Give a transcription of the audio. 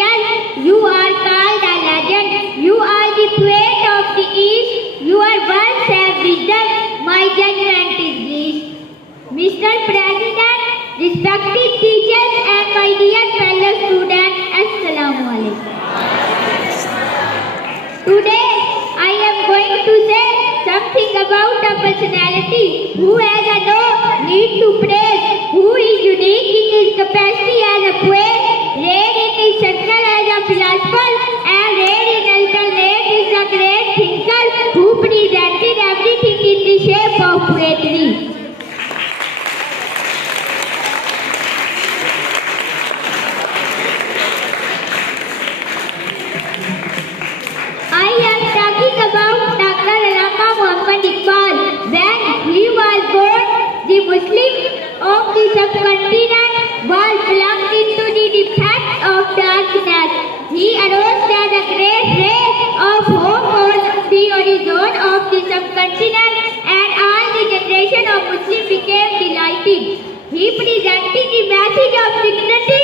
years, you are called a legend. You are the poet of the East. Your words have wisdom. My judgment is least. Mr. President, respected teachers and my dear fellow students, Assalamu alaikum. Today, I am going to say something about a personality who has no need to praise, who is unique in his capacity as a poet, rare in his circle as a philosopher, and rare in alternate is a great thinker who presented everything in the shape of poetry. I am talking about محمد Iqbal. When he was born, the Muslim of the subcontinent was plucked into the depths of darkness. He arose as a great ray of hope on the horizon of the subcontinent, and all the generation of Muslims became delighted. He presented the message of dignity